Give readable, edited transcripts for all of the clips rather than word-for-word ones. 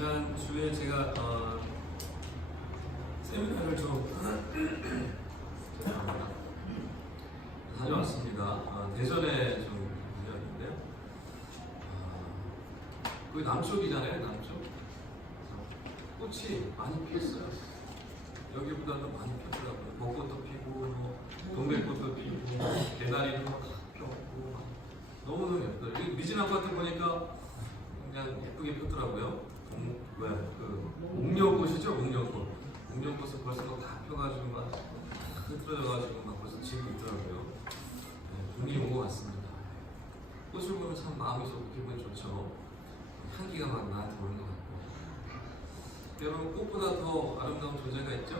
지난 주에 제가 세미나를 좀 다녀왔습니다. 대전에 좀 다녀왔는데요. 거기 남쪽이잖아요, 남쪽. 꽃이 많이 피었어요. 여기보다도 많이 피었더라고요. 벚꽃도 피고, 뭐 동백꽃도 피고, 개나리도 다 폈고, 너무너무 예쁘더라고요. 미진 아파트 보니까 그냥 예쁘게 폈더라고요. 목련꽃이죠, 목련꽃. 목련꽃은 벌써 다 펴가지고 막 흐트러져가지고 막 벌써 지고 있더라고요. 봄이 온 것 같습니다. 꽃을 보면 참 마음이 좋고 기분이 좋죠. 향기가 막 나한테 오는 것 같고. 여러분, 꽃보다 더 아름다운 존재가 있죠?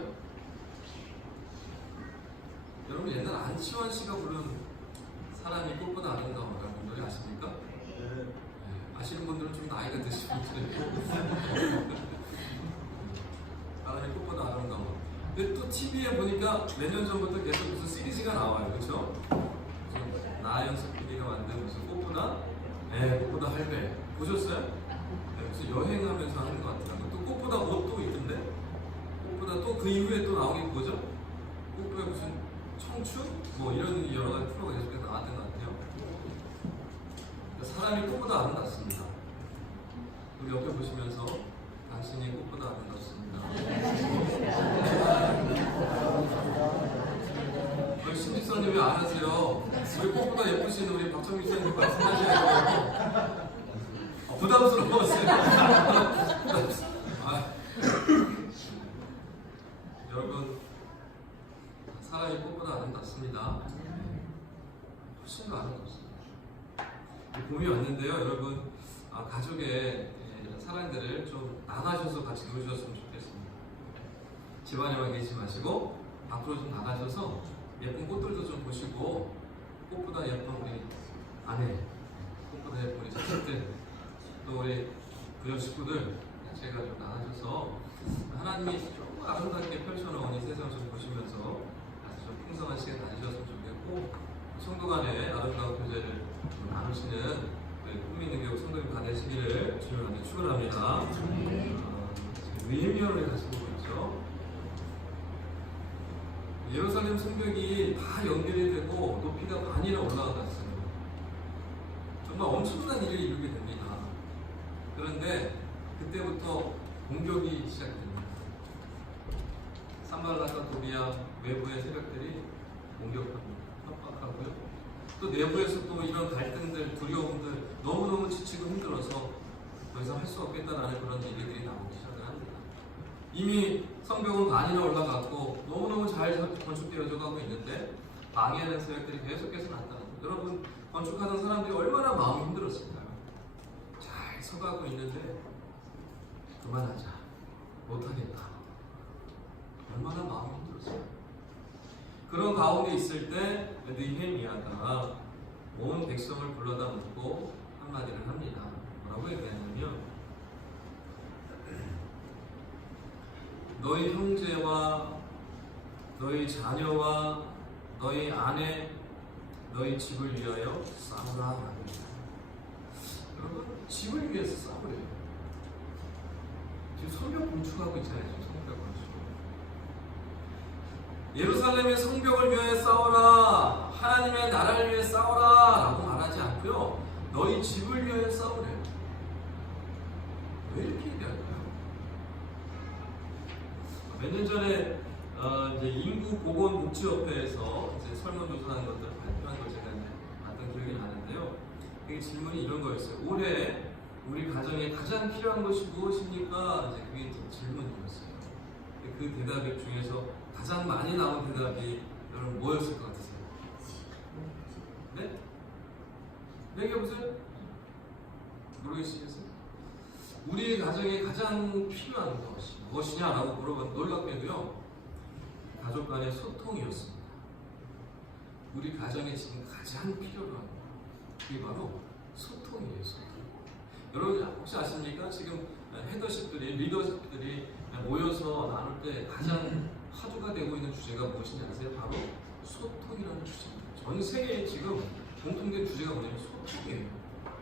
여러분, 옛날 안치환 씨가 부른 사람이 꽃보다 아름다워라는 노래 아십니까? 아시는 분들은 좀 나이가 드신 분들은 사람이 꽃보다 아름다워. 근데 또 TV에 보니까 몇 년 전부터 계속 무슨 시리즈가 나와요, 그렇죠? 나연석 PD가 만든 무슨 꽃보다 할배 보셨어요? 무슨 여행하면서 하는 것 같더라고요. 또 꽃보다 옷도 있던데, 꽃보다 또 그 이후에 또 나오긴 뭐죠? 꽃보다 무슨 청춘? 뭐 이런 여러 가지 프로가 계속 나왔던 것 같아요. 사람이 꽃보다 아름답습니다. 우리 옆에 보시면서 당신이 꽃보다 아름답습니다. 우리 신직선님 왜 안 하세요? 우리 꽃보다 예쁘신 우리 박정민 선생님 말씀하셔야죠. 부담스러웠어요. 여러분, 사람이 꽃보다 아름답습니다. 훨씬 더 아름답습니다. 봄이 왔는데요, 여러분, 가족의 사랑들을 좀 나가셔서 같이 놀으셨으면 좋겠습니다. 집안에만 계시지 마시고 밖으로 좀 나가셔서 예쁜 꽃들도 좀 보시고, 꽃보다 예쁜 우리 아내, 꽃보다 예쁜 우리 자식들, 또 우리 부녀 식구들 제가 좀 나가셔서 하나님이 좀 아름답게 펼쳐놓은 이 세상을 좀 보시면서 아주 좀 풍성한 시간 다니셨으면 좋겠고, 성도 간의 아름다운 교제를 나누시는 꿈있는 교육 성도님 다 되시기를 주님 안에 축원합니다. 위임여를 가시고 있죠. 예루살렘 성벽이 다 연결이 되고 높이가 반이나 올라갔어요. 정말 엄청난 일을 이루게 됩니다. 그런데 그때부터 공격이 시작됩니다. 산발락과 도비야 외부의 세력들이 공격합니다. 협박하고요. 또 내부에서 또 이런 갈등들, 두려움들, 너무너무 지치고 힘들어서 더 이상 할 수 없겠다라는 그런 얘기들이 나오기 시작을 합니다. 이미 성벽은 반이나 올라갔고 너무너무 잘 건축되어져 가고 있는데 방해하는 세력들이 계속해서 나타납니다. 여러분, 건축하던 사람들이 얼마나 마음이 힘들었을까요? 잘 서가고 있는데 그만하자, 못하겠다. 얼마나 마음이 힘들었을까요? 그런 가운데 있을 때 느헤미야가 온 백성을 불러다 놓고 한마디를 합니다. 뭐라고 얘기하냐면, 너희 형제와 너희 자녀와 너희 아내, 너희 집을 위하여 싸우라 합니다. 여러분, 집을 위해서 싸우래요. 지금 성벽 건축하고 있잖아요. 지금 성벽 건축. 예루살렘의 성벽을 위하여 싸우라, 하나님의 나라를 위해 싸우라 라고 말하지 않고요, 너희 집을 위하여 싸우래요. 왜 이렇게 얘기할까요? 몇 년 전에 이제 인구보건복지협회에서 이제 설문조사하는 것들을 발표한 걸 제가 봤던 기억이 나는데요. 그 질문이 이런 거였어요. 올해 우리 가정에 가장 필요한 것이 무엇입니까? 이제 그게 질문이었어요. 그 대답 중에서 가장 많이 나온 대답이 여러분 뭐였을 것 같으세요? 네? 얘기해보세요. 모르겠어요? 우리 가정에 가장 필요한 것이 무엇이냐라고 물어본 놀랍게도요, 가족 간의 소통이었습니다. 우리 가정에 지금 가장 필요한 그게 바로 소통이에요. 소통. 여러분 혹시 아십니까? 지금 헤더십들이, 리더십들이 모여서 나눌 때 가장 화두가 되고 있는 주제가 무엇인지 아세요? 바로 소통이라는 주제입니다. 전 세계에 지금 공통된 주제가 뭐냐면 소통이에요.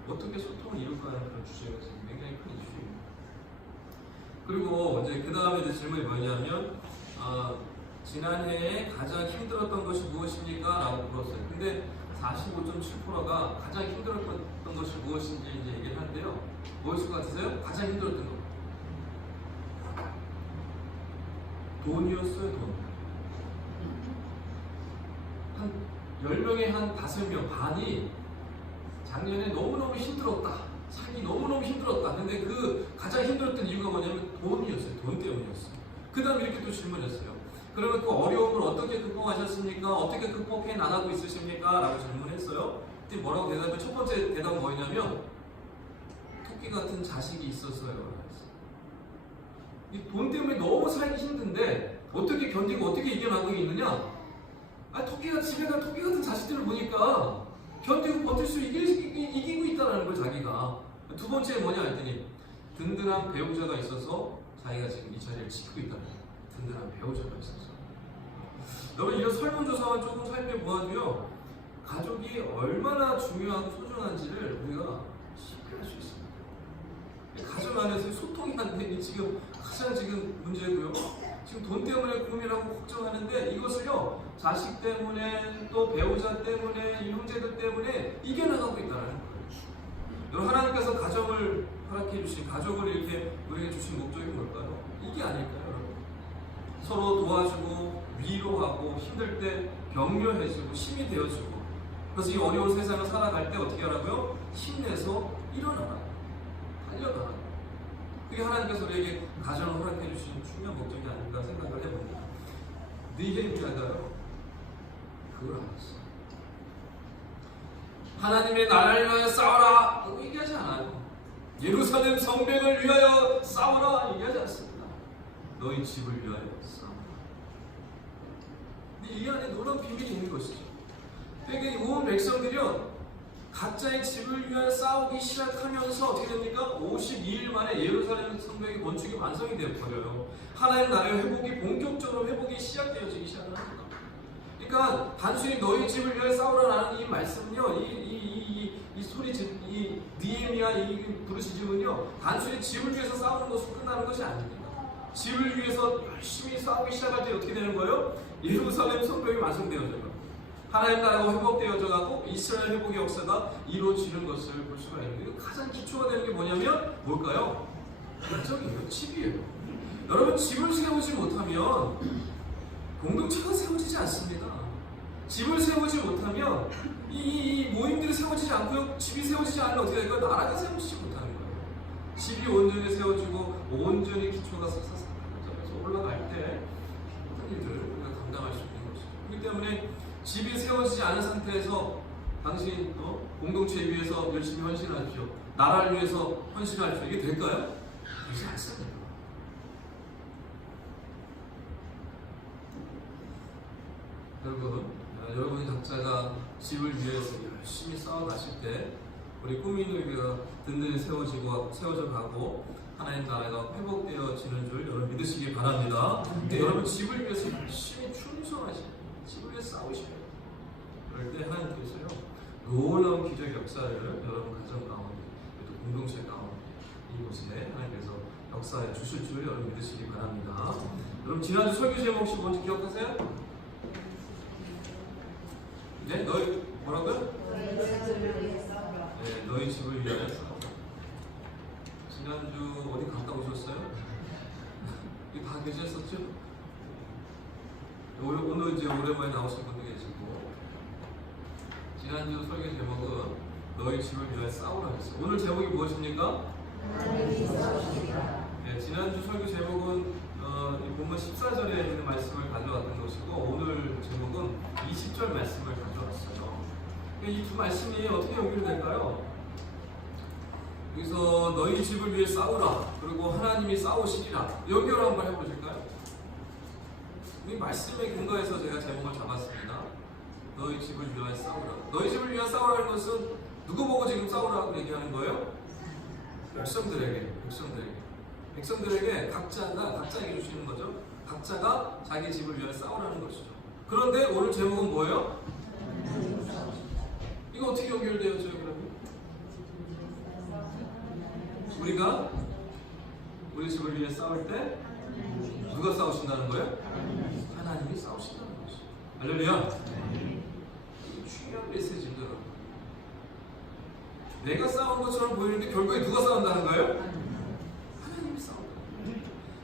어떻게 소통을 이룰까 하는 그런 주제가 지금 굉장히 큰 이슈입니다. 그리고 이제 그 다음에 이제 질문이 뭐냐면 지난해에 가장 힘들었던 것이 무엇입니까? 라고 물었어요. 근데 45.7%가 가장 힘들었던 것이 무엇인지 이제 얘기를 하는데요. 무엇일 것 같으세요? 가장 힘들었던 거. 돈이었어요, 돈. 한 10명에 한 5명 반이 작년에 너무너무 힘들었다. 살기 너무너무 힘들었다. 근데 그 가장 힘들었던 이유가 뭐냐면 돈이었어요. 돈 때문이었어요. 그 다음에 이렇게 또 질문했어요. 그러면 그 어려움을 어떻게 극복하셨습니까? 어떻게 극복해 나가고 있으십니까? 라고 질문했어요. 근데 뭐라고 대답해? 첫 번째 대답은 뭐냐면 토끼 같은 자식이 있었어요. 이 돈 때문에 너무 살기 힘든데 어떻게 견디고 어떻게 이겨나가고 있느냐? 토끼가 집에 간 토끼 같은 자식들을 보니까 견디고 버틸 수 이기고 있다는 걸 자기가. 두 번째 뭐냐 했더니 든든한 배우자가 있어서 자기가 지금 이 자리를 지키고 있다는 거예요. 든든한 배우자가 있어서. 여러분 이런 설문조사만 조금 살펴보아도요 가족이 얼마나 중요하고 소중한지를 우리가 쉽게 알 수 있습니다. 가족 안에서 소통이 안 되니 지금 가장 지금 문제고요. 지금 돈 때문에 고민하고 걱정하는데 이것을요 자식 때문에 또 배우자 때문에 형제들 때문에 이겨나가고 있다는 거예요. 여러분 하나님께서 가정을 허락해 주신 가족을 이렇게 우리에게 주신 목적이 뭘까요? 이게 아닐까요, 여러분? 서로 도와주고 위로하고 힘들 때 격려해주고 힘이 되어주고 그래서 이 어려운 세상을 살아갈 때 어떻게 하라고요? 힘내서 일어나라, 달려가라. 그게 하나님께서 우리에게 가정을 허락해 주신 중요한 목적이 아닌가 생각을 해봅니다. 느헤미야가요 그걸 알았어요. 하나님의 나라를 위하여 싸워라 라고 얘기하지 않아요. 예루살렘 성벽을 위하여 싸워라 얘기하지 않습니다. 너희 집을 위하여 싸워라. 근데 이 안에 놀라운 비밀이 있는 것이죠. 그러니까 온 백성들이요 각자의 집을 위하여 싸우기 시작하면서 어떻게 됩니까? 52일 만에 예루살렘 성벽의 건축이 완성이 되어버려요. 하나님 나라의 회복이 본격적으로 회복이 시작되어지기 시작을 합니다. 그러니까 단순히 너희 집을 위하여 싸우라는 이 말씀은요, 이 소리집, 이 느헤미야 이 부르짖음은요, 단순히 집을 위해서 싸우는 것으로 끝나는 것이 아닙니다. 집을 위해서 열심히 싸우기 시작할 때 어떻게 되는 거예요? 예루살렘 성벽이 완성되어져요. 하나님 나라가 회복되어져 가고 이스라엘 회복의 역사가 이루어지는 것을 볼 수가 있는데 가장 기초가 되는 게 뭐냐면 뭘까요? 가정이에요. 집이에요. 여러분 집을 세우지 못하면 공동체가 세워지지 않습니다. 집을 세우지 못하면 이 모임들이 세워지지 않고요. 집이 세워지지 않으면 어떻게 될까요? 나라가 세워지지 못하는 거예요. 집이 온전히 세워지고 온전히 기초가 사사사사해서 올라갈 때 모든 일들을 우리가 감당할 수 있는 것이죠. 그렇기 때문에 집이 세워지지 않은 상태에서 당신 공동체 위해서 열심히 헌신하십시오. 나라를 위해서 헌신하십시오. 이게 될까요? 되지 않습니다. 여러분 각자가 집을 위해서 열심히 싸워가실 때 우리 꾸민을 위해 든든히 세워져 가고 하나님 나라가 회복되어지는 줄 여러분 믿으시기 바랍니다. 여러분 집을 위해서 열심히 충성하시고 집을 위해서 싸우시고 그럴 때 하나님께서요 놀라운 기적 역사를 여러분 가정 가운데 또 공동체 가운데 이곳에 하나님께서 역사해 주실 줄 여러분 믿으시기 바랍니다. 여러분 지난주 설교 제목 혹시 뭔지 기억하세요? 네? 너희 뭐라고요? 네, 너희 집을 위하여 싸우라. 지난주 어디 갔다 오셨어요? 여기 다 계셨었죠? 오늘 이제 오랜만에 나오신 분도 계시고 지난주 설교 제목은 너희 집을 위하여 싸우라 했어요. 오늘 제목이 무엇입니까? 네, 지난주 설교 제목은 이 본문 14절에 있는 말씀을 가져왔던 것이고 오늘 제목은 20절 말씀을 가져왔어요. 이 두 말씀이 어떻게 연결될까요? 여기서 너희 집을 위해 싸우라 그리고 하나님이 싸우시리라 연결 한번 해보실까요? 이 말씀의 근거에서 제가 제목을 잡았습니다. 너희 집을 위하여 싸우라. 너희 집을 위하여 싸우라는 것은 누구 보고 지금 싸우라고 얘기하는 거예요? 백성들에게 각자에게 주시는 거죠. 각자가 자기 집을 위하여 싸우라는 것이죠. 그런데 오늘 제목은 뭐예요? 이거 어떻게 연결되어져요, 그러면? 우리 집을 위해 싸울 때 누가 싸우신다는 거예요? 하나님이 싸우신다는 거죠. 할렐루야. 중요한 메시지입니다. 내가 싸운 것처럼 보이는데 결국에 누가 싸운다는 거예요? 하나님이 싸운다.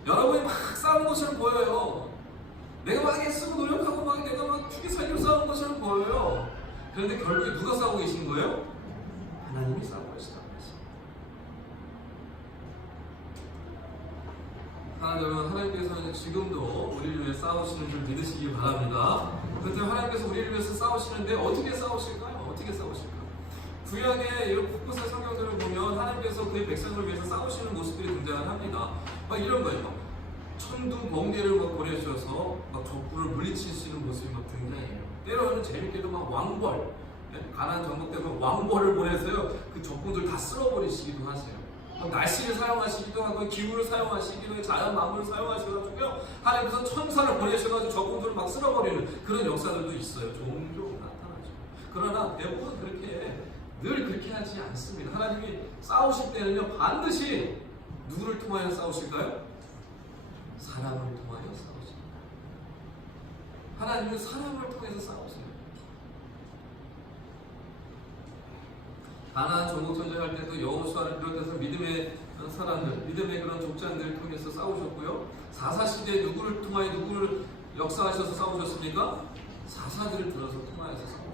여러분이 막 싸우는 것처럼 보여요. 내가 막 애쓰고 노력하고 막 내가 막 죽이 살기로 싸우는 것처럼 보여요. 그런데 결국에 누가 싸우고 계신 거예요? 하나님이 싸우고 계시다는 거죠. 여러분, 하나님께서는 지금도 우리를 위해 싸우시는 줄 믿으시기 바랍니다. 그런데 하나님께서 우리를 위해서 싸우시는데 어떻게 싸우실까요? 어떻게 싸우실까요? 구약의 이런 곳곳의 성경들을 보면 하나님께서 그의 백성을 위해서 싸우시는 모습들이 등장을 합니다. 막 이런 거예요. 천둥 번개를 막 보내주셔서 막 적군을 물리치시는 모습이 막 등장해요. 때로는 재밌게도 막 왕벌, 가나안 정복 때문에 왕벌을 보내서요 그 적군들 다 쓸어버리시기도 하세요. 날씨를 사용하시기도 하고 기후를 사용하시기도 하고 자연 만물을 사용하셔가지고요 하나님께서 천사를 보내셔가지고 적군들을 막 쓸어버리는 그런 역사들도 있어요. 종종 나타나죠. 그러나 대부분 늘 그렇게 하지 않습니다. 하나님이 싸우실 때는요 반드시 누구를 통하여 싸우실까요? 사람을 통하여 싸우십니다. 하나님은 사람을 통해서 싸우세요. 가나안 정복 전쟁할 때도 여호수아를 비롯해서 믿음의 사람들, 믿음의 그런 족장들을 통해서 싸우셨고요. 사사시대에 누구를 통하여 누구를 역사하셔서 싸우셨습니까? 사사들을 들어서 통하여서 싸우셨어요.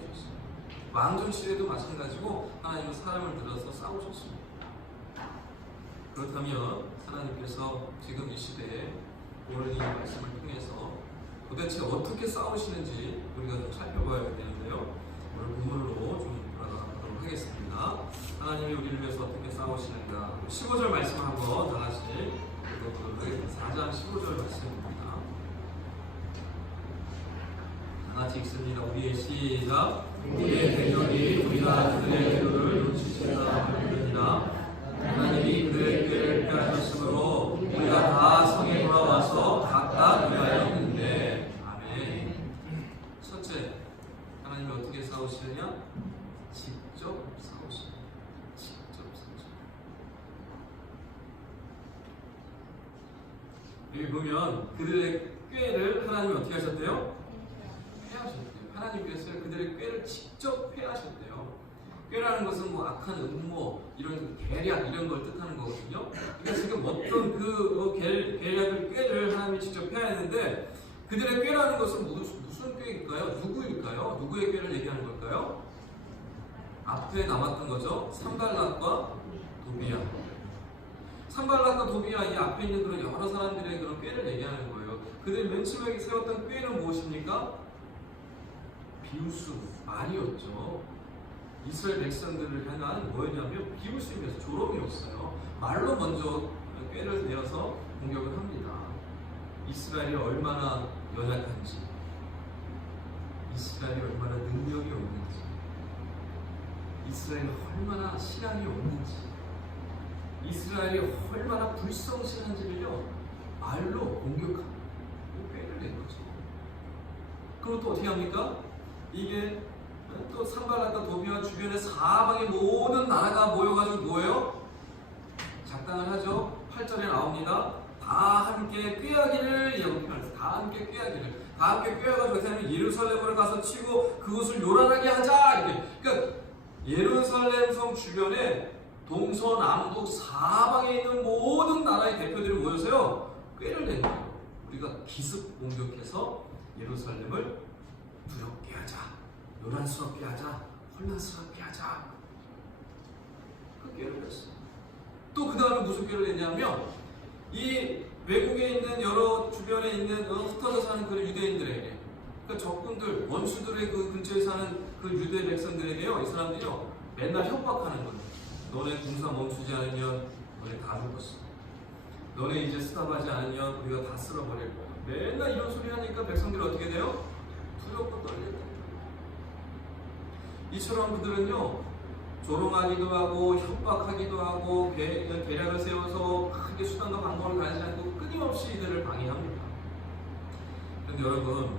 왕정시대도 마찬가지고 하나님은 사람을 들어서 싸우셨습니다. 그렇다면 하나님께서 지금 이 시대에 오늘 이 말씀을 통해서 도대체 어떻게 싸우시는지 우리가 좀 살펴봐야 되는데요. 오늘 본문으로 좀 돌아가도록 하겠습니다. 하나님이 우리를 위해서 어떻게 싸우시는가 15절 말씀을 한번 다 같이 읽어보도록 하겠습니다. 4장 15절 말씀입니다. 다 같이 읽습니다. 우리의 시작. 우리의 대적이 우리가 그들의 기도를 놓치시다 하느니라. 하나님이 그들의 꾀를 피하셨으므로 우리가 다 성에 돌아와서 각각 일하였는데. 아멘. 첫째, 하나님이 어떻게 싸우시느냐? 직접 싸우시느냐. 직접 싸우시느냐. 여기 보면 그들의 꾀를 하나님이 어떻게 하셨대요? 회하셨대요. 하나님께서 그들의 꾀를 직접 회하셨대요. 꾀라는 것은 뭐 악한 음모, 이런 계략 이런 걸 뜻하는 거거든요. 그러니까 지금 어떤 그 계략을 꾀를 하나님이 직접 회하였는데 그들의 꾀라는 것은 무슨 꾀일까요? 누구일까요? 누구의 꾀를 얘기하는 걸까요? 앞에 남았던 거죠. 산발락과 도비야. 산발락과 도비야 이 앞에 있는 그런 여러 사람들의 그런 꾀를 얘기하는 거예요. 그들이 맨 처음에 세웠던 꾀는 무엇입니까? 비웃음, 말이었죠. 이스라엘 백성들을 향한 뭐였냐면 비웃음이었어요. 조롱이었어요. 말로 먼저 꾀를 내어서 공격을 합니다. 이스라엘이 얼마나 연약한지, 이스라엘이 얼마나 능력이 없는지, 이스라엘이 얼마나 신앙이 없는지, 이스라엘이 얼마나 불성실한지를요 말로 공격하고 꾀를 낸 거죠. 그럼 또 어떻게 합니까? 이게 또 산발락과 도비와 주변의 사방의 모든 나라가 모여가지고 뭐예요? 작당을 하죠. 8절에 나옵니다. 다 함께 꾀하기를 예언합니다. 다 함께 꾀하기를. 다 함께 꾀해가지고 그 사람이 예루살렘으로 가서 치고 그곳을 요란하게 하자. 이렇게. 그러니까 예루살렘 성 주변에 동서남북 사방에 있는 모든 나라의 대표들이 모여서요 꾀를 낸 거예요. 우리가 기습 공격해서 예루살렘을 두렵게 하자, 요란스럽게 하자, 혼란스럽게 하자. 그 꾀를 냈어요. 또 그 다음에 무슨 꾀를 냈냐면 이 외국에 있는 여러 주변에 있는 흩어져 사는 그 유대인들에게, 그러니까 적군들, 원수들의 그 근처에 사는 그 유대 백성들에게요, 이 사람들이요 맨날 협박하는 거예요. 너네 군사 멈추지 않으면 너네 다 죽었어. 너네 이제 스탑하지 않으면 우리가 다 쓸어버릴 거야. 맨날 이런 소리 하니까 백성들이 어떻게 돼요? 두렵고 떨리고. 이처럼 그들은요 조롱하기도 하고 협박하기도 하고 계략을 세워서 크게 수단과 방법을 가지지 않고 끊임없이 이들을 방해합니다. 그런데 여러분,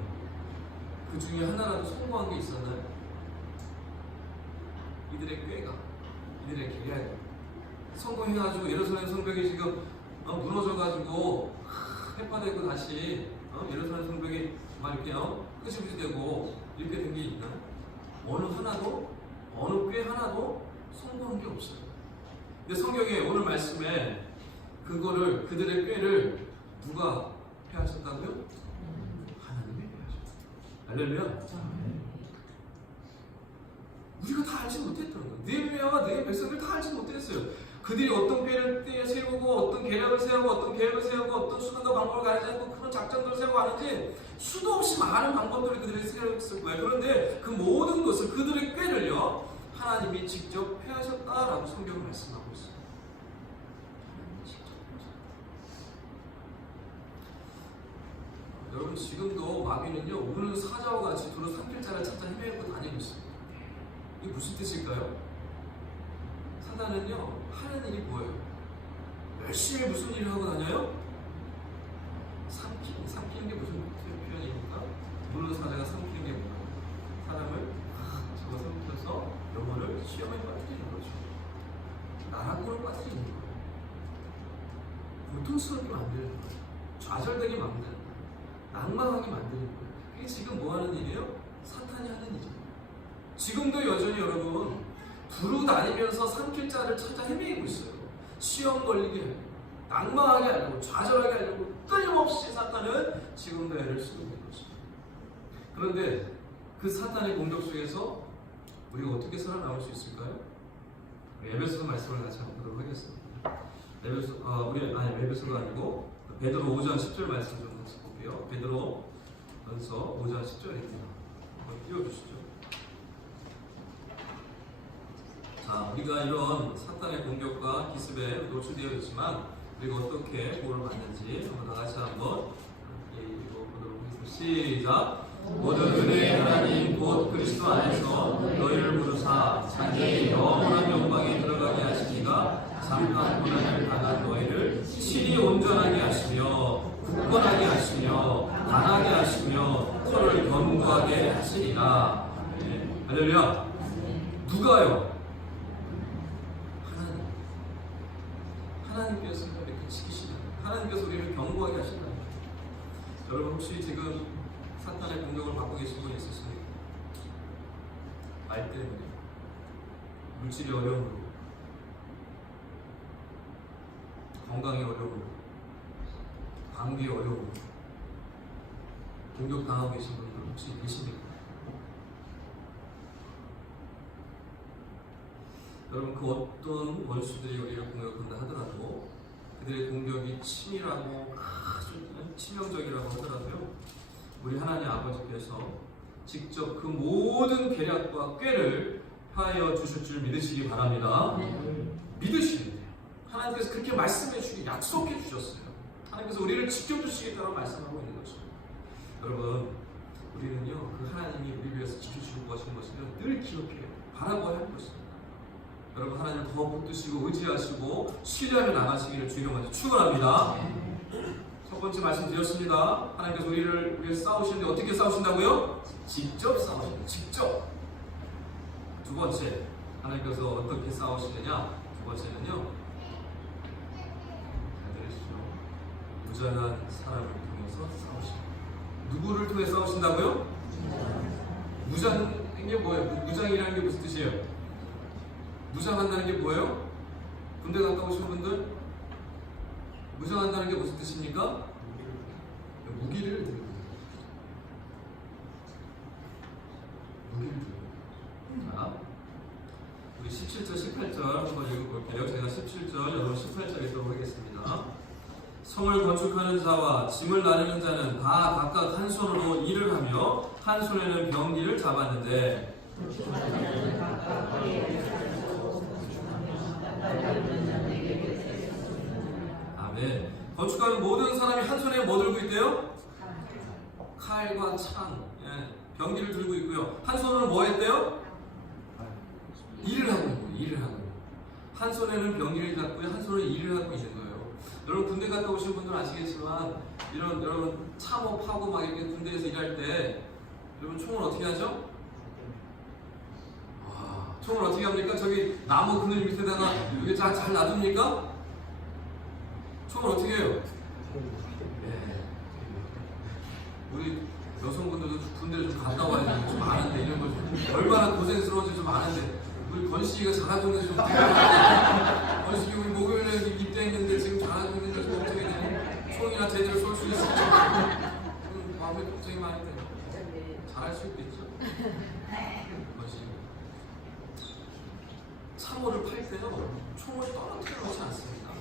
그 중에 하나라도 성공한 게 있었나요? 이들의 꾀가, 이들의 계략이 성공해가지고 예루살렘 성벽이 지금 무너져가지고 해파되고 다시 예루살렘 성벽이 막 이렇게 흐지부지 되고 이렇게 된 게 있나? 어느 꽤 하나도 성공한 게 없어요. 근데 성경에 오늘 말씀에 그들의 꾀를 누가 폐하셨다고요? 하나님이 폐하셨어요. 할렐루야. 우리가 다 알지 못했던 거예요. 느헤미야와 네 백성들 다 알지 못했어요. 그들이 어떤 꾀를 세우고 어떤 계략을 세우고 어떤 계획을 세우고 어떤 수단과 방법을 가지고 그런 작전들을 세우고 하는지 수도 없이 많은 방법들을 그들이 세웠을 거예요. 그런데 그 모든 것을 그들의 꾀를요 하나님이 직접 폐하셨다라고 성경은 말씀하고 있어요. 여러분 지금도 마귀는요 우는 사자와 같이 두루 삼킬 자를 찾아 헤매고 다니고 있습니다. 이게 무슨 뜻일까요? 사단은요 하는 일이 뭐예요? 열심히 무슨 일을 하고 다녀요? 삼키는 게 무슨 표현입니까? 우는 사자가 삼키는 게 뭐예요? 사람을 잡아서 영혼을 시험에 빠뜨리는 거죠. 나락으로 빠뜨리는 거예요. 고통스럽게 만드는 거예요. 좌절되게 만드는 거예요. 낭망하게 만드는 거예요. 이게 지금 뭐 하는 일이에요? 사탄이 하는 일이에요. 지금도 여전히 여러분 두루 다니면서 삼킬 자를 찾아 헤매고 있어요. 시험 걸리게 하고 낭망하게 하려고 좌절하게 하려고 끊임없이 사탄은 지금도 애를 쓰고 있는 것입니다. 그런데 그 사탄의 공격 속에서 우리가 어떻게 살아남을 수 있을까요? 에베소서 말씀을 같이 한번 보도록 하겠습니다. 에베소가 아니고 베드로 5장 10절 말씀 좀 같이 볼게요. 베드로 전서 5장 10절입니다. 한번 띄워주시죠. 자, 우리가 이런 사탄의 공격과 기습에 노출되어 있지만 우리가 어떻게 보호를 받는지 한번 다 같이 한번 읽어보도록 하겠습니다. 시작! 모든 은혜의 하나님 곧 그리스도 안에서 너희를 부르사 자기의 영원한 영광에 들어가게 하시니가 잠깐 고난을 당한 너희를 친히 온전하게 하시며 굳건하게 하시며 강하게 하시며 털을 견고하게 하시리라. 네. 할렐루야. 누가요? 하나님께서 이렇게 지키시는 하나님께서 우리를 견고하게 하신다. 여러분 혹시 지금 사탄의 공격을 받고 계신 분이 있으십니까? 말 때문에, 물질이 어려움으로, 건강이 어려움으로, 관계의 어려움으로 공격당하고 계신 분들 혹시 계십니까? 여러분 그 어떤 원수들이 우리를 공격한다 하더라도 그들의 공격이 치밀하고 아주 치명적이라고 하더라도요 우리 하나님 아버지께서 직접 그 모든 계략과 꾀를 하여 주실 줄 믿으시기 바랍니다. 믿으시면 돼요. 하나님께서 그렇게 말씀해 주시기 약속해 주셨어요. 하나님께서 우리를 지켜주시겠다고 말씀하고 있는 거죠. 여러분 우리는요 그 하나님이 우리 위해서 지켜주실 것인 것을 늘 기억해요. 바라봐야 할 것입니다. 여러분 하나님을 더 붙드시고 의지하시고 신뢰하며 나가시기를 주의로 먼저 축원합니다. 첫 번째 말씀 드렸습니다. 하나님께서 우리를 위해서 싸우시는데 어떻게 싸우신다고요? 직접 싸우십니다. 직접. 두 번째 하나님께서 어떻게 싸우시느냐? 두 번째는요. 잘 들으시죠. 무장한 사람을 통해서 싸우십니다. 누구를 통해 싸우신다고요? 무장한 게 뭐예요? 무장이라는 게 무슨 뜻이에요? 무장한다는 게 뭐예요? 군대 갔다 오신 분들? 무장한다는 게 무슨 뜻입니까? 무기를 들고 자, 우리 17절, 18절 한번 읽어볼게요. 제가 17절, 여러분 18절 읽도록 하겠습니다. 성을 건축하는 자와 짐을 나르는 자는 다 각각 한 손으로 일을 하며 한 손에는 병기를 잡았는데 아멘. 건축하는 모든 사람이 한 손에 뭐 들고 있대요? 칼과 창, 병기를 들고 있고요. 한 손으로 뭐 했대요? 일을 하고 있는 거예요. 일을 하고. 한 손에는 병기를 잡고요. 한 손으로 일을 하고 있는 거예요. 여러분 군대 갔다 오신 분들은 아시겠지만 여러분 참호하고 막 이렇게 군대에서 일할 때 여러분 총을 어떻게 하죠? 총을 어떻게 합니까? 저기 나무 그늘 밑에다가 이게 잘 놔둡니까? 총을 어떻게 해요? 우리 여성분들도 군대를 좀 갔다 와야 되는 좀 아는데 이런 걸 얼마나 고생스러운지 좀 아는데 우리 권씨가 잘하고 있는지 좀 권씨 우리 목요일에 입대했는데 지금 잘하고 있는데 좀 걱정이 되네. 총이나 제대로 쏠 수 있을지 마음에 걱정이 많이 돼요. 잘할 수 있겠죠. 권씨 참호를 팔 때요 총을 떨어뜨려 놓지 않습니다.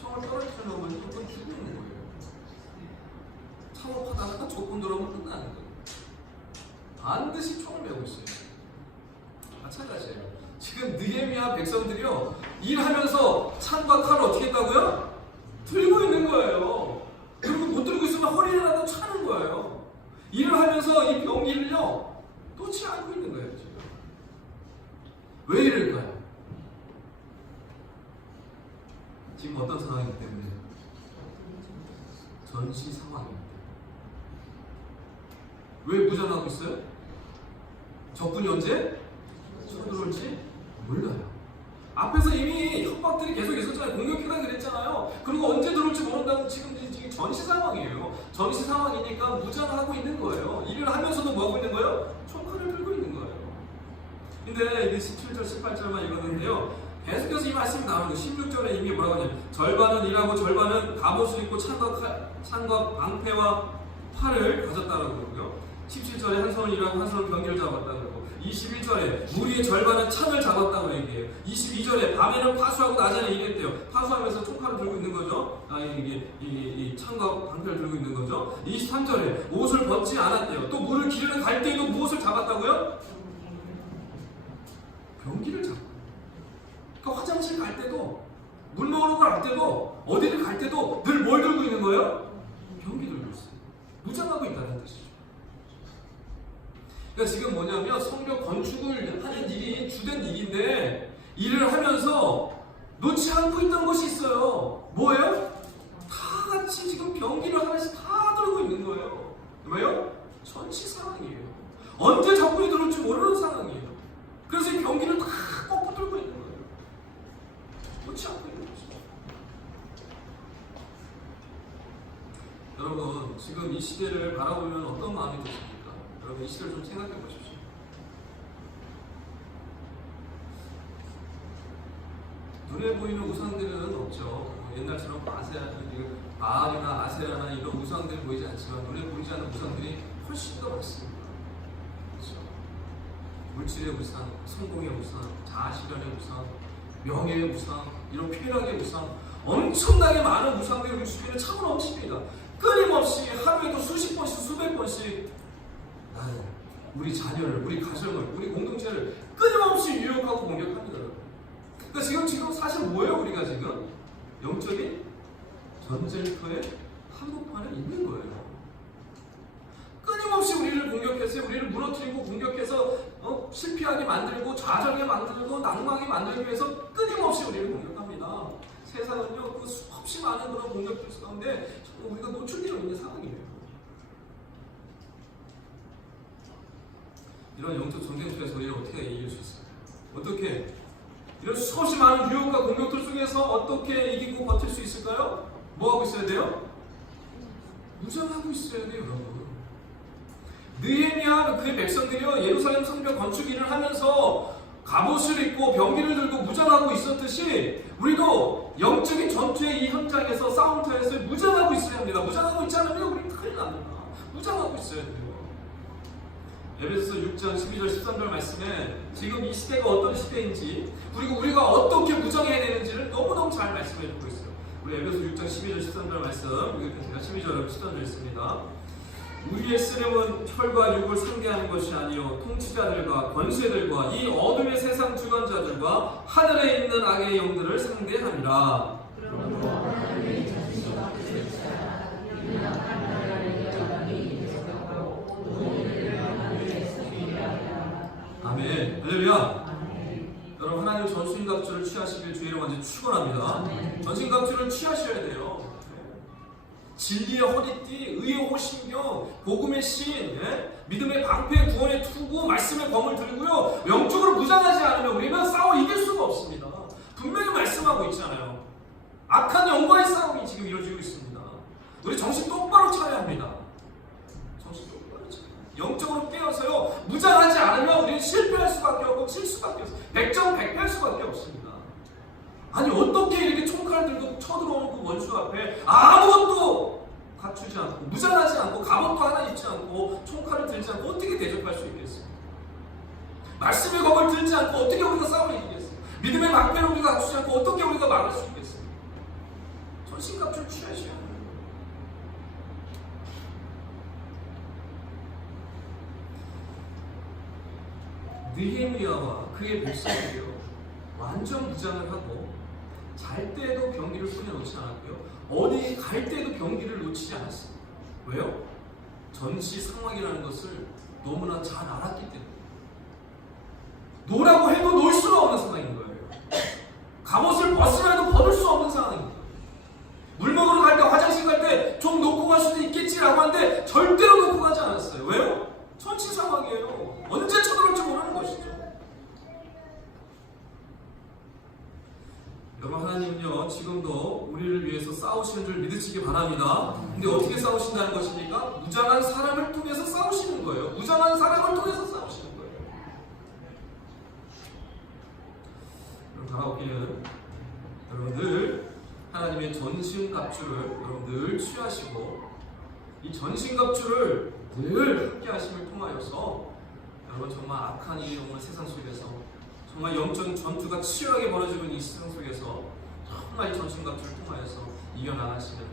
총을 떨어뜨려 놓으면 한번 죽는 거예요. 창업하다가 조건 들어오면 끝나는 거예요. 반드시 총을 메고 있어요. 마찬가지예요. 지금 느헤미야 백성들이요 일하면서 창과 칼을 어떻게 했다고요? 들고 있는 거예요. 그리고 못 들고 있으면 허리라도 차는 거예요. 일을 하면서 이 병기를요 놓지 않고 있는 거예요. 지금 왜 이럴까요? 지금 어떤 상황이기 때문에 전시 상황입니다. 왜 무장하고 있어요? 적군이 언제 쳐들어올지 몰라요. 앞에서 이미 협박들이 계속 있었잖아요. 공격해라 그랬잖아요. 그리고 언제 들어올지 모른다고 지금 전시 상황이에요. 전시 상황이니까 무장하고 있는 거예요. 일을 하면서도 뭐 하고 있는 거예요? 총칼을 들고 있는 거예요. 근데 이게 17절, 18절만 읽었는데요. 계속해서 이 말씀이 나오는 거예요. 16절에 이미 뭐라고 하냐면 절반은 일하고 절반은 갑옷을 입고 창과 방패와 팔을 가졌다라고 그러고요. 17절에 한 손은 일하고 한 손은 병기를 잡았다고 그러고 21절에 무리의 절반은 창을 잡았다고 얘기해요. 22절에 밤에는 파수하고 낮에는 일했대요. 파수하면서 총칼을 들고 있는 거죠. 이 창과 방패를 들고 있는 거죠. 23절에 옷을 벗지 않았대요. 또 물을 기르는 갈 때에도 무엇을 잡았다고요? 병기를 잡고. 그러니까 화장실 갈 때도 물 먹으러 갈 때도 어디를 갈 때도 늘 뭘 들고 있는 거예요? 병기 들고 있어요. 무장하고 있다는 뜻이죠. 그러니까 지금 뭐냐면 성벽 건축을 하는 일이 주된 일인데 일을 하면서 놓지 않고 있던 것이 있어요. 뭐예요? 다 같이 지금 병기를 하나씩 다 들고 있는 거예요. 왜요? 전시 상황이에요. 언제 적군이 들어올지 모르는 상황이에요. 그래서 이 병기를 다 꺾고 들고 있는 거예요. 놓지 않고 있는 거죠. 여러분 지금 이 시대를 바라보면 어떤 마음이 드십니까? 여러분 이 시대를 좀 생각해 보십시오. 눈에 보이는 우상들은 없죠. 옛날처럼 바알이나 아세라나 이런 우상들이 보이지 않지만 눈에 보이지 않는 우상들이 훨씬 더 많습니다. 그렇죠? 물질의 우상, 성공의 우상, 자아실현의 우상, 명예의 우상, 이런 쾌락의 우상, 엄청나게 많은 우상들이 우리 주변에 참 넘칩니다. 끊임없이 하루에도 수십 번씩 수백 번씩 나를, 우리 자녀를, 우리 가정을, 우리 공동체를 끊임없이 유혹하고 공격합니다. 그러니까 지금 사실 뭐예요? 우리가 지금 영적인 전쟁터의 한복판에 있는 거예요. 끊임없이 우리를 공격해서 우리를 무너뜨리고 공격해서 실패하게 만들고 좌절하게 만들고 낭망하게 만들기 위해서 끊임없이 우리를 공격합니다. 세상은요 그 수없이 많은 그런 공격들 가운데 우리가 노출되어 있는 상황이에요. 이런 영적 전쟁터에서 우리를 어떻게 이길 수 있을까요? 어떻게 이런 수없이 많은 유혹과 공격들 속에서 어떻게 이기고 버틸 수 있을까요? 뭐 하고 있어야 돼요? 무장하고 있어야 돼요, 여러분. 느헤미야 그의 백성들이요 예루살렘 성벽 건축 일을 하면서 갑옷을 입고 병기를 들고 무장하고 있었듯이 우리도 영적인 전투의 이 현장에서 싸움터에서 무장하고 있어야 합니다. 무장하고 있지 않으면 우리 큰일 납니다. 무장하고 있어야 돼요. 에베소서 6장 12절 13절 말씀에 지금 이 시대가 어떤 시대인지 그리고 우리가 어떻게 무장해야 되는지를 너무너무 잘 말씀해 주고 있어요. 우리 에베소 6장 12절 13절 말씀 제가 12절 13절 있습니다. 우리의 쓰림은 혈과 육을 상대하는 것이 아니요 통치자들과 권세들과 이 어둠의 세상 주관자들과 하늘에 있는 악의 영들을 상대함이라. 아멘. 할렐루야. 여러분 하나님 전신갑주를 취하시길 주의로 먼저 축원합니다. 전신갑주를 취하셔야 돼요. 진리의 허리띠, 의의 호신경, 복음의 신, 믿음의 방패, 구원의 투구, 말씀의 검을 들고요. 영적으로 무장하지 않으면 우리는 싸워 이길 수가 없습니다. 분명히 말씀하고 있잖아요. 악한 영과의 싸움이 지금 이루어지고 있습니다. 우리 정신 똑바로 차려야 합니다. 정신 똑바로 차려야 합니다. 영적으로 깨어서요, 무장하지 않으면 우리는 실패할 수밖에 없고 질 수밖에 없어요. 백전백패할 수밖에 없습니다. 아니 어떻게 이렇게 총칼을 들고 쳐들어오는 그 원수 앞에 아무것도 갖추지 않고 무장하지 않고 갑옷도 하나 입지 않고 총칼을 들지 않고 어떻게 대적할 수 있겠어요? 말씀의 검을 들지 않고 어떻게 우리가 싸움을 이기겠어요? 믿음의 방패를 우리가 갖추지 않고 어떻게 우리가 막을 수 있겠어요? 전신갑주를 취하셔야 합니다. 느헤미야와 그의 백성들이요, 완전 무장을 하고 잘 때에도 병기를 손에 놓지 않았고요, 어디 갈 때에도 병기를 놓치지 않았습니다. 왜요? 전시 상황이라는 것을 너무나 잘 알았기 때문에. 노라고 해도 놀 수가 없는 상황인 거예요. 갑옷을 벗으라 해도 벗을 수 없는 상황입니다. 물 먹으러 갈 때, 화장실 갈 때 좀 놓고 갈 수도 있겠지라고 하는데 절대로 놓고 가지 않았어요. 왜요? 전시 상황이에요. 언제 쳐들어올지 모르는 것이죠. 여러분, 하나님은요 지금도 우리를 위해서 싸우시는 줄 믿으시기 바랍니다. 근데 어떻게 싸우신다는 것입니까? 무장한 사람을 통해서 싸우시는 거예요. 무장한 사람을 통해서 싸우시는 거예요. 여러분, 다가오기는 여러분 늘 하나님의 전신갑주를 여러분 늘 취하시고, 이 전신갑주를 늘 함께 하심을 통하여서 여러분 정말 악한 일이 오는 세상 속에서, 정말 영적인 전투가 치열하게 벌어지는 이 세상 속에서 정말 이 전신갑주를 통하여서 이겨나가시는,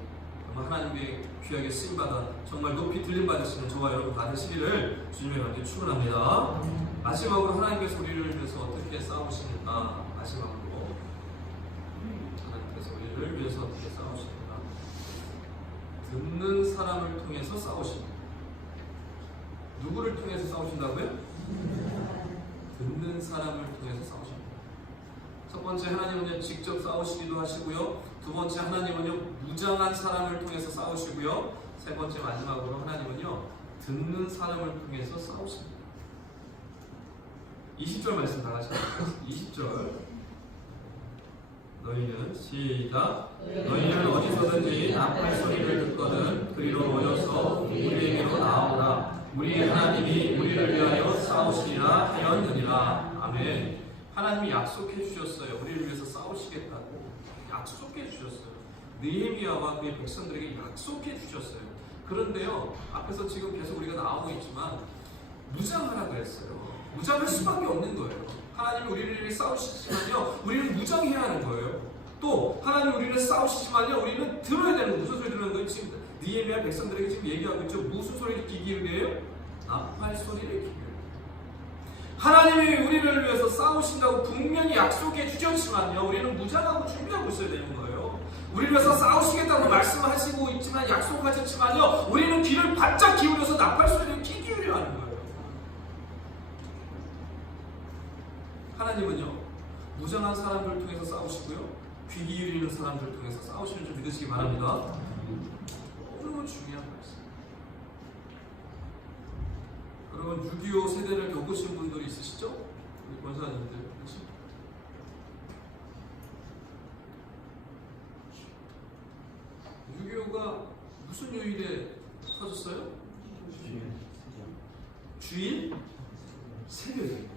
정말 하나님의 귀하게 쓰임받아 정말 높이 들림받으시는 저와 여러분 다 되시기를 주님의 이름으로 축원합니다. 마지막으로 하나님께서 우리를 위해서 어떻게 싸우시는가, 마지막으로 하나님께서 우리를 위해서 어떻게 싸우시는가, 듣는 사람을 통해서 싸우십니다. 누구를 통해서 싸우신다고요? 듣는 사람을 통해서 싸우십니다. 첫 번째, 하나님은요 직접 싸우시기도 하시고요, 두 번째, 하나님은요 무장한 사람을 통해서 싸우시고요, 세 번째, 마지막으로 하나님은요 듣는 사람을 통해서 싸우십니다. 20절 말씀 다 같이 하겠습니다. 20절. 너희는 시작. 너희는 어디서든지 나팔 소리를 듣거든 그리로 모여서 우리에게로 나아오라. 우리 하나님이 우리를 위하여 싸우시리라 하였느니라. 아멘. 하나님이 약속해 주셨어요. 우리를 위해서 싸우시겠다고 약속해 주셨어요. 느헤미야와 그의 백성들에게 약속해 주셨어요. 그런데요, 앞에서 지금 계속 우리가 나오고 있지만 무장하라 그랬어요. 무장할 수밖에 없는 거예요. 하나님이 우리를 위해 싸우시지만요, 우리는 무장해야 하는 거예요. 또 하나님이 우리를 싸우시지만요, 우리는 들어야 되는 거예요. 무슨 소리 들으는 거예요? 지금 느헤미야 백성들에게 지금 얘기하고 있죠. 무슨 소리를 귀 기울여요? 나팔 소리를 귀 기울여요. 하나님이 우리를 위해서 싸우신다고 분명히 약속해 주셨지만요, 우리는 무장하고 준비하고 있어야 되는 거예요. 우리를 위해서 싸우시겠다고 말씀하시고 있지만, 약속하셨지만요, 우리는 귀를 바짝 기울여서 나팔 소리를 귀 기울여야 하는 거예요. 하나님은요 무장한 사람들을 통해서 싸우시고요, 귀 기울이는 사람들을 통해서 싸우시는 줄 믿으시기 바랍니다. 너무 중요한 말씀. 여러분 6.25 세대를 겪으신 분들이 있으시죠? 우리 권사님들, 그렇죠? 6.25가 무슨 요일에 터졌어요? 주일 새벽에.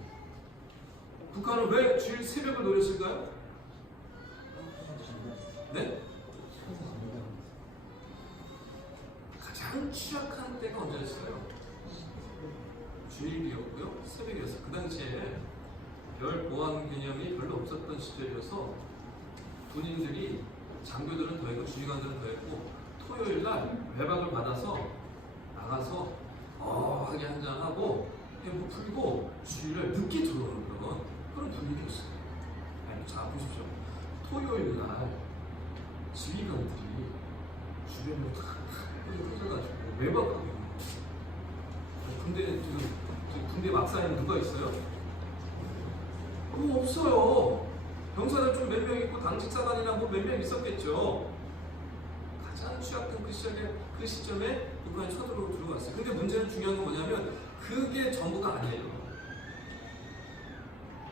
북한은 왜 주일 새벽을 노렸을까요? 네? 가장 취약한 때가 언제였어요? 주일이었고요, 새벽이었어요. 그 당시에 별 보안 개념이 별로 없었던 시절이어서 군인들이, 장교들은 더 했고 주의관들은 더 했고, 토요일날 외박을 받아서 나가서 하게 한잔하고 템포 풀고 주일날 늦게 들어오는 그런 분위기였어요. 자, 보십시오. 토요일날 지휘관들이 주변으로 다 퍼져가지고 외박하고 있는. 근데 지금 군대 막사에는 누가 있어요? 없어요. 병사들 좀 몇 명 있고 당직사관이나 뭐 몇 명 있었겠죠. 가장 취약한 그 시점에 북한이 쳐들어오고 들어갔어요. 근데 문제는 중요한 건 뭐냐면 그게 전부가 아니에요.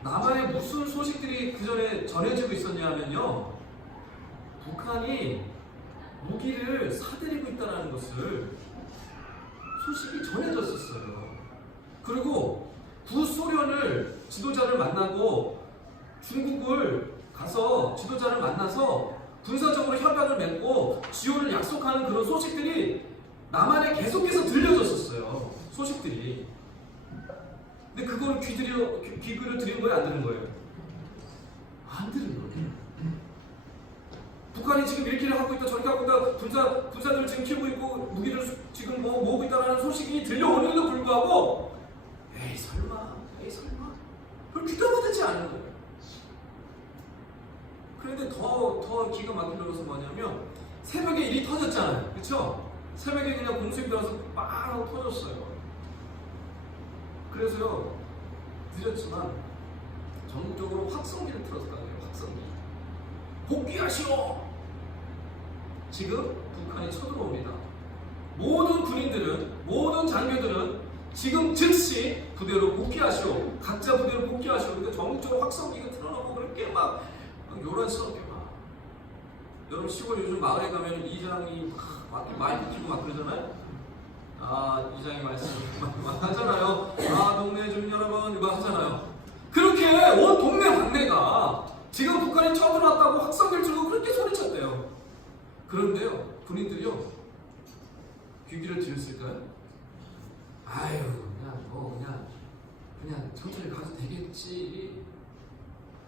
남한에 무슨 소식들이 그 전에 전해지고 있었냐 하면요, 북한 북한이 무기를 사들이고 있다는 것을 소식이 전해졌었어요. 그리고 구소련을 지도자를 만나고 중국을 가서 지도자를 만나서 군사적으로 협약을 맺고 지원을 약속하는 그런 소식들이 남한에 계속해서 들려졌었어요. 소식들이. 근데 그걸 귀를 들은 거예요? 안 들은 거예요? 안 들은 거예요. 북한이 지금 이렇게 하고 있다 저렇게 하고 있다 군사들 지금 키우고 있고 무기를 지금 모으고 있다라는 소식이 들려오는데도 불구하고 에이 설마 그걸 귀담아 듣지 않은 거예요. 그런데 더 기가 막힌 것은 뭐냐면 새벽에 일이 터졌잖아요. 그렇죠? 새벽에 그냥 공수입 들어서 빵 하고 터졌어요. 그래서요 늦었지만 전국적으로 확성기를 틀었다고요. 확성기. 복귀하시오! 지금 북한이 쳐들어옵니다. 모든 군인들은, 모든 장교들은 지금 즉시 부대로 복귀하시오. 각자 부대로 복귀하시오. 그러니까 전국적으로 확성기가 틀어놓고 그렇게 막 요란스럽게 막. 여러분 시골 요즘 마을에 가면 이장이 막 많이 붙이고 막 그러잖아요. 이장이 말씀 막 하잖아요. 동네 주민 여러분 이거 하잖아요. 그렇게 온 동네 막내가 지금 북한이 쳐들어왔다고 확성기를 들고 그렇게 소리쳤대요. 그런데요, 군인들이요, 귀기를 들었을까요? 아유, 그냥 천천히 가도 되겠지.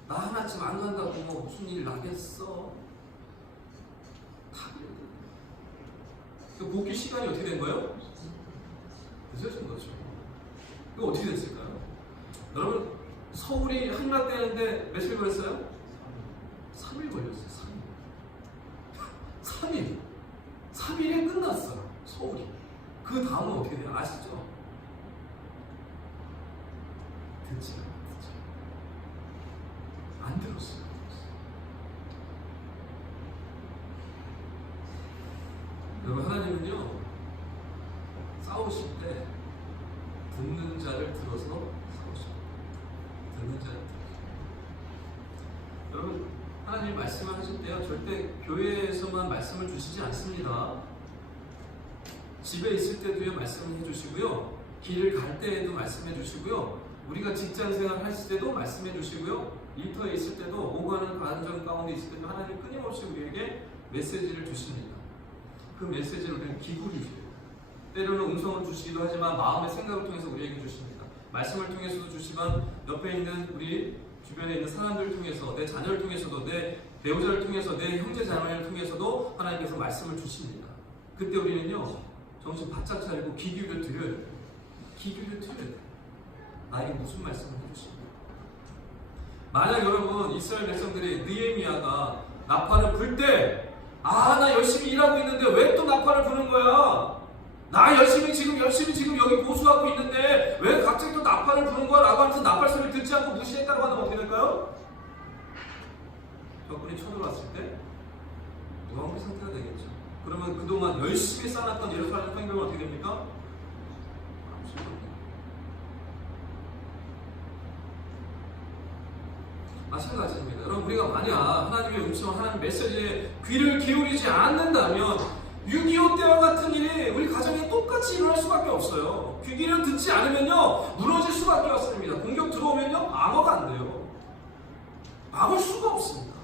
나 하나쯤 안 간다고 뭐 무슨 일 나겠어. 다 그래요. 그 복귀 시간이 어떻게 된 거예요? 늦어진 거죠. 이거 어떻게 됐을까요? 여러분, 서울이 한낮 되는데 며칠 걸렸어요? 3일 걸렸어요. 3일에 끝났어요. 서울이. 그 다음은 어떻게 돼요? 아시죠? 듣지 안 들었어요. 여러분 하나님은요 싸우실 때 듣는 자를 들어서 싸우셔요. 듣는 자를 들어서. 여러분 하나님 말씀을 하실 때요 절대 교회에서만 말씀을 주시지 않습니다. 집에 있을 때도요 말씀을 해주시고요, 길을 갈 때에도 말씀해 주시고요, 우리가 직장 생활 하실 때도 말씀해 주시고요, 일터에 있을 때도 오가는 가정 가운데 있을 때도 하나님 끊임없이 우리에게 메시지를 주십니다. 그 메시지를 우리는 기울이셔요. 때로는 음성을 주시기도 하지만 마음의 생각을 통해서 우리에게 주십니다. 말씀을 통해서도 주시지만 옆에 있는 우리 주변에 있는 사람들을 통해서, 내 자녀를 통해서도, 내 배우자를 통해서, 내 형제 자매를 통해서도 하나님께서 말씀을 주십니다. 그때 우리는요 정신 바짝 차리고 귀 기울여 드려야 돼요. 귀 기울여 드려야 돼요. 나에게 무슨 말씀을 해주십니까? 만약 여러분 이스라엘 백성들이 느헤미야가 나팔을 불 때 나 열심히 일하고 있는데 왜 또 나팔을 부는 거야? 나 열심히 지금 여기 보수하고 있는데 왜 갑자기 또 나팔을 부는 거야? 라고 하면서 나팔 소리를 듣지 않고 무시했다고 하면 어떻게 될까요? 적군이 쳐들어왔을 때 무방비 상태가 되겠죠. 그러면 그동안 열심히 쌓았던 예루살렘 평경은 어떻게 됩니까? 마찬가지입니다. 여러분 우리가 만약 하나님의 음성, 하나님의 메시지에 귀를 기울이지 않는다면 6.25 때와 같은 일이 우리 가정에 똑같이 일어날 수밖에 없어요. 귀를 듣지 않으면요 무너질 수밖에 없습니다. 공격 들어오면요 방어가 안 돼요. 막을 수가 없습니다.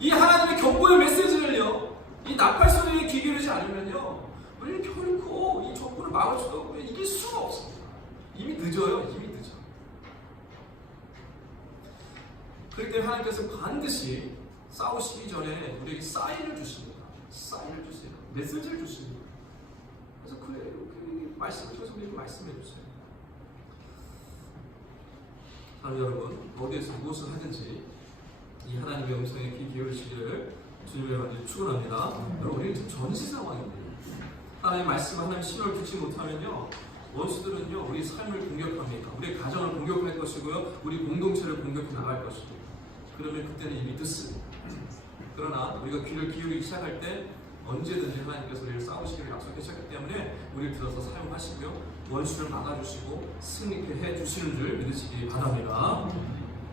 이 하나님의 경고의 메시지를요 이 나팔 소리에 귀 기울이지 않으면요 우리는 결코 이 적군을 막을 수가 없고 이길 수가 없습니다. 이미 늦어요. 이미 늦어. 그렇기 때문에 하나님께서 반드시 싸우시기 전에 우리에게 사인을 주십니다. 사인을 주세요. 메시지를 주십니다. 그래서 그 말씀을 통해서 우리에게 말씀해 주세요. 사랑하는 여러분, 어디에서 무엇을 하든지 이 하나님의 음성에 귀 기울이시기를 주님의 말씀을 축원합니다. 여러분, 우리는 지금 전시 상황입니다. 하나님의 말씀, 하나님의 신호를 듣지 못하면요 원수들은요 우리 삶을 공격합니다. 우리 가정을 공격할 것이고요, 우리 공동체를 공격해 나갈 것입니다. 그러면 그때는 이미 늦습니다. 그러나 우리가 귀를 기울이기 시작할 때 언제든지 하나님께서 우리를 싸우시기를 약속하셨기 때문에 우리를 들어서 사용하시고요 원수를 막아주시고 승리케 해주시는 줄 믿으시기 바랍니다.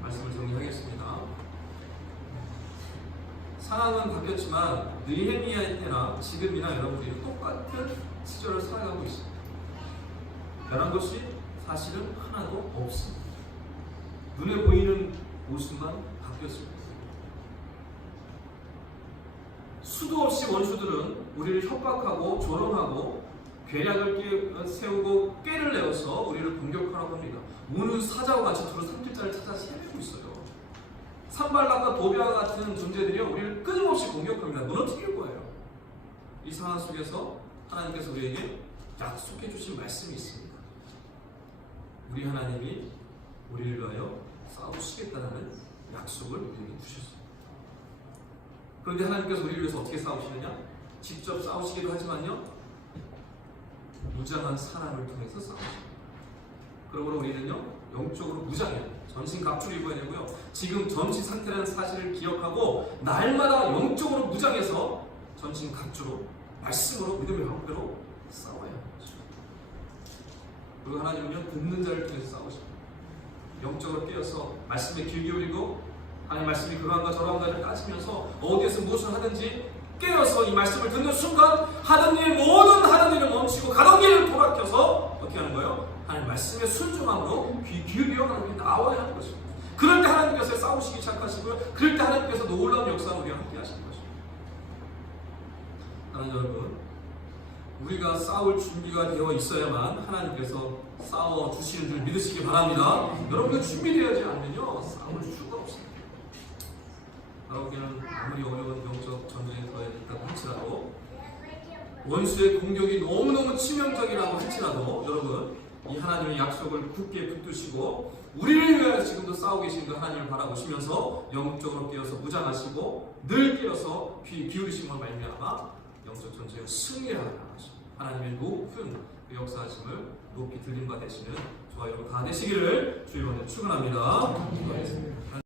말씀을 정리하겠습니다. 상황은 바뀌었지만 느헤미야 때나 지금이나 여러분들이 똑같은 시절을 살아가고 있습니다. 변한 것이 사실은 하나도 없습니다. 눈에 보이는 모습만 바뀌었습니다. 수도 없이 원수들은 우리를 협박하고 조롱하고 괴략을 세우고 꾀를 내어서 우리를 공격하라고 합니다. 우는 사자와 같이 두루 삼킬자를 찾아 헤매고 있어요. 산발락과 도비와 같은 존재들이 우리를 끊임없이 공격합니다. 무너뜨릴 거예요. 이 상황 속에서 하나님께서 우리에게 약속해 주신 말씀이 있습니다. 우리 하나님이 우리를 위하여 싸우시겠다는 약속을 우리에게 주셨습니다. 그런데 하나님께서 우리를 위해서 어떻게 싸우시느냐? 직접 싸우시기도 하지만요, 무장한 사람을 통해서 싸우십니다. 그러므로 우리는요, 영적으로 무장해요. 전신 갑주를 입어야 되고요. 지금 전시 상태라는 사실을 기억하고 날마다 영적으로 무장해서 전신 갑주로 말씀으로 믿음의 방패로 싸워야 하는 거죠. 그리고 하나님은요, 듣는 자를 통해서 싸우십니다. 영적으로 깨어서 말씀에 귀 기울이고 하나님 말씀이 그러한가 저러한가를 따지면서 어디에서 무엇을 하든지 깨어서 이 말씀을 듣는 순간 하던 일 모든 하던 일을 멈추고 가던 길을 돌아켜서 어떻게 하는 거예요? 하나님 말씀에 순종함으로 귀 기울여 하나님께 나와야 하는 것입니다. 그럴 때 하나님께서 싸우시기 시작하시고요. 그럴 때 하나님께서 놀라운 역사를 우리와 함께 하시는 것입니다. 하나님 여러분, 우리가 싸울 준비가 되어 있어야만 하나님께서 싸워주시는 줄 믿으시기 바랍니다. 여러분이 준비되어지 않으면요, 싸울 수가 없습니다. 여러분께는 아무리 어려운 영적 전쟁에 있다고 할지라도, 원수의 공격이 너무너무 치명적이라고 할지라도, 여러분 이 하나님의 약속을 굳게 붙드시고 우리를 위하여 지금도 싸우고 계신 그 하나님을 바라보시면서 영적으로 깨어서 무장하시고 늘 깨어서 귀 기울이심을 말미암아 영적 전쟁에 승리하라. 하나님의 높은 그 역사하심을 높이 들림받으시는 저와 여러분 다 되시기를 주의 이름으로 축원합니다. 기도하겠습니다.